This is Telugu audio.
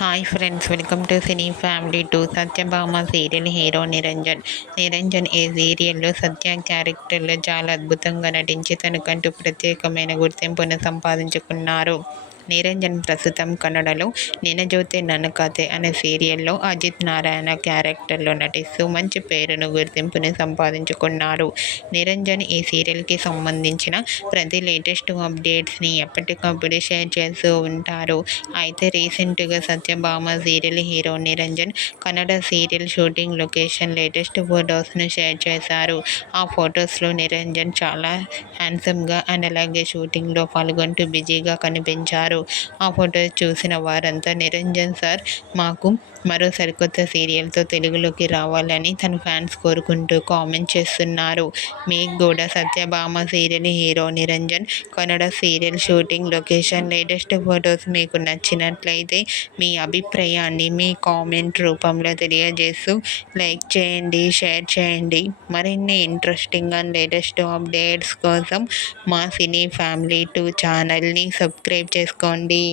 Hi friends, welcome to cine family two. Satyabhama serial hero Niranjan. Niranjan ఈ సీరియల్లో సత్య క్యారెక్టర్లో చాలా అద్భుతంగా నటించి తనకంటూ ప్రత్యేకమైన గుర్తింపును సంపాదించుకున్నారు. నిరంజన్ ప్రస్తుతం కన్నడలో నిన జోతే నన్న కథే అనే సీరియల్లో అజిత్ నారాయణ క్యారెక్టర్లో నటిస్తూ మంచి పేరును గుర్తింపుని సంపాదించుకున్నారు. నిరంజన్ ఈ సీరియల్కి సంబంధించిన ప్రతి లేటెస్ట్ అప్డేట్స్ని ఎప్పటికప్పుడు షేర్ చేస్తూ ఉంటారు. అయితే రీసెంట్గా Satyabhama serial hero Niranjan Kannada serial shooting location latest ఫొటోస్ను షేర్ చేశారు. ఆ ఫొటోస్లో నిరంజన్ చాలా హ్యాండ్సమ్గా అండ్ అలాగే షూటింగ్లో పాల్గొంటూ బిజీగా కనిపించారు. ఆ ఫొటోస్ చూసిన వారంతా నిరంజన్ సార్ మాకు మరో సరికొత్త సీరియల్తో తెలుగులోకి రావాలని తన ఫ్యాన్స్ కోరుకుంటూ కామెంట్ చేస్తున్నారు. మీకు కూడా Satyabhama serial hero Niranjan Kannada serial shooting location latest photos మీకు నచ్చినట్లయితే మీ అభిప్రాయాన్ని మీ కామెంట్ రూపంలో తెలియజేస్తూ లైక్ చేయండి, షేర్ చేయండి. మరిన్ని ఇంట్రెస్టింగ్ అండ్ లేటెస్ట్ అప్డేట్స్ కోసం మా సినీ ఫ్యామిలీ 2 ఛానల్ని సబ్స్క్రైబ్ చేసుకోండి.